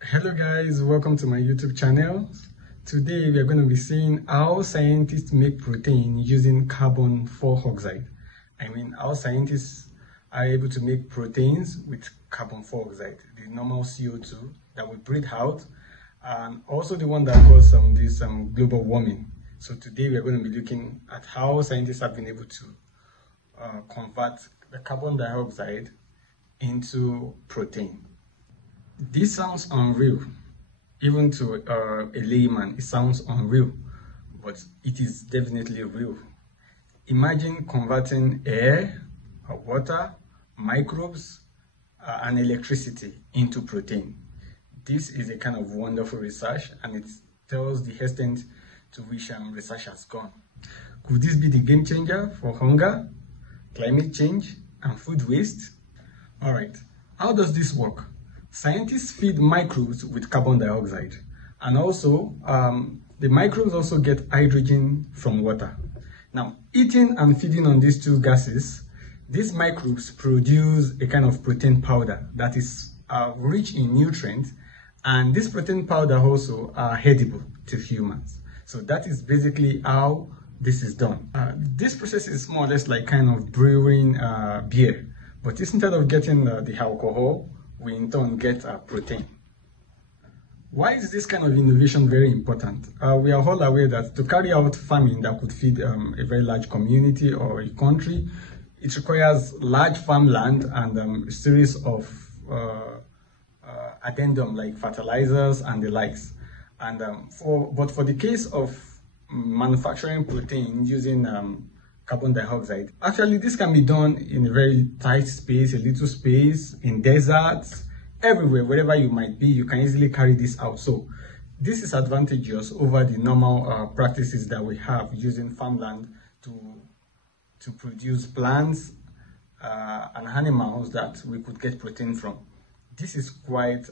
Hello guys, welcome to my YouTube channel. Today we are going to be seeing how scientists make protein using carbon 4 oxide. I mean how scientists are able to make proteins with carbon 4 oxide, the normal CO2 that we breathe out, and also the one that causes this global warming. So today we are going to be looking at how scientists have been able to convert the carbon dioxide into protein. This sounds unreal. Even to a layman, it sounds unreal, but it is definitely real. Imagine converting air, water, microbes, and electricity into protein. This is a kind of wonderful research, and it tells the extent to which research has gone. Could this be the game changer for hunger, climate change, and food waste? All right, how does this work? Scientists feed microbes with carbon dioxide, and also the microbes also get hydrogen from water. Now, eating and feeding on these two gases, these microbes produce a kind of protein powder that is rich in nutrients, and this protein powder also are edible to humans. So that is basically how this is done. This process is more or less like kind of brewing beer, but instead of getting the alcohol, we in turn get protein. Why is this kind of innovation very important? We are all aware that to carry out farming that could feed a very large community or a country, it requires large farmland and a series of addendum like fertilizers and the likes. And but for the case of manufacturing protein using carbon dioxide, actually this can be done in a very tight space, a little space, in deserts, everywhere, wherever you might be, you can easily carry this out. So this is advantageous over the normal practices that we have using farmland to produce plants and animals that we could get protein from. This is quite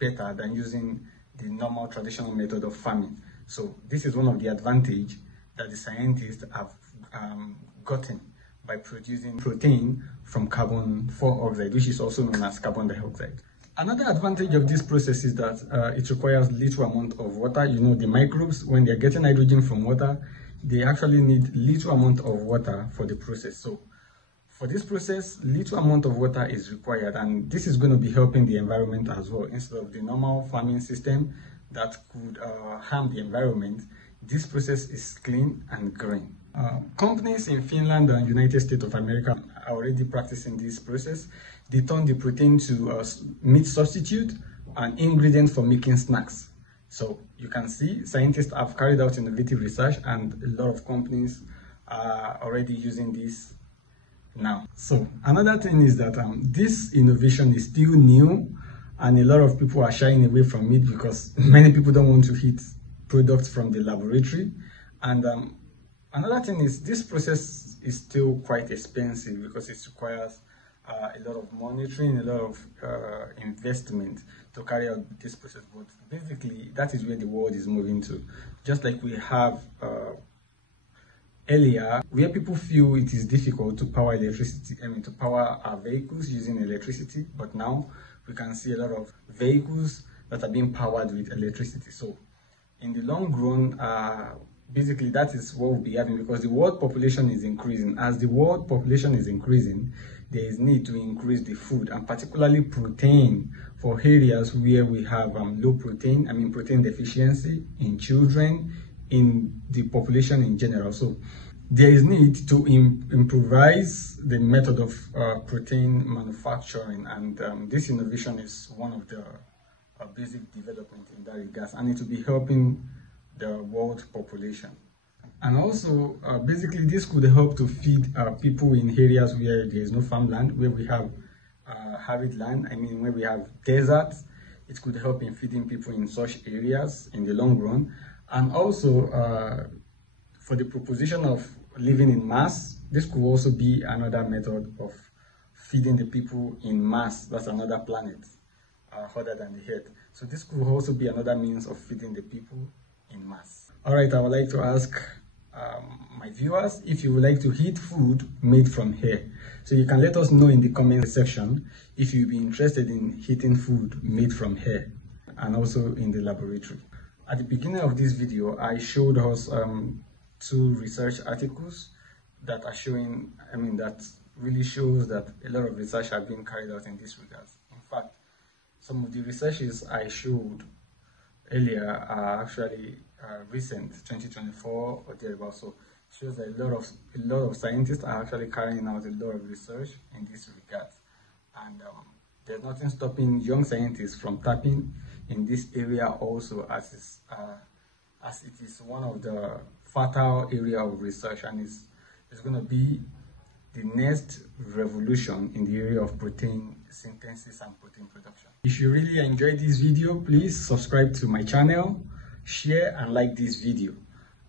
better than using the normal traditional method of farming. So this is one of the advantages that the scientists have gotten by producing protein from carbon 4 oxide, which is also known as carbon dioxide. Another advantage of this process is that it requires little amount of water. You know, the microbes, when they're getting hydrogen from water, they actually need little amount of water for the process. So for this process, little amount of water is required, and this is going to be helping the environment as well. Instead of the normal farming system that could harm the environment, this process is clean and green. Companies in Finland and United States of America are already practicing this process. They turn the protein to meat substitute and ingredient for making snacks. So you can see scientists have carried out innovative research, and a lot of companies are already using this now. So another thing is that this innovation is still new, and a lot of people are shying away from it because many people don't want to eat products from the laboratory. And another thing is this process is still quite expensive because it requires a lot of monitoring, a lot of investment to carry out this process. But basically, that is where the world is moving to. Just like we have earlier, where people feel it is difficult to power electricity, to power our vehicles using electricity, but now we can see a lot of vehicles that are being powered with electricity. So in the long run, basically that is what we'll be having, because the world population is increasing. As the world population is increasing, there is need to increase the food, and particularly protein, for areas where we have low protein, protein deficiency in children, in the population in general. So there is need to improvise the method of protein manufacturing, and this innovation is one of the basic development in that regard, and it will be helping the world population. And also basically this could help to feed people in areas where there is no farmland, where we have arid land, where we have deserts. It could help in feeding people in such areas in the long run. And also for the proposition of living in mass, this could also be another method of feeding the people in mass. That's another planet other than the Earth. So this could also be another means of feeding the people in mass. All right, I would like to ask my viewers if you would like to eat food made from hair. So you can let us know in the comment section if you'd be interested in eating food made from hair. and also in the laboratory. At the beginning of this video, I showed us two research articles that are showing, that really shows that a lot of research have been carried out in this regard. In fact, some of the researches I showed earlier are actually recent, 2024 or thereabouts. So it shows that a lot of scientists are actually carrying out a lot of research in this regard, and there's nothing stopping young scientists from tapping in this area also, as it is one of the fertile area of research, and it's going to be the next revolution in the area of protein synthesis and protein production. If you really enjoyed this video, please subscribe to my channel, share and like this video.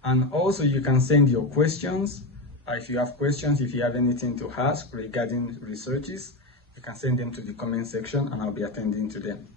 And also you can send your questions. If you have questions, if you have anything to ask regarding researches, you can send them to the comment section and I'll be attending to them.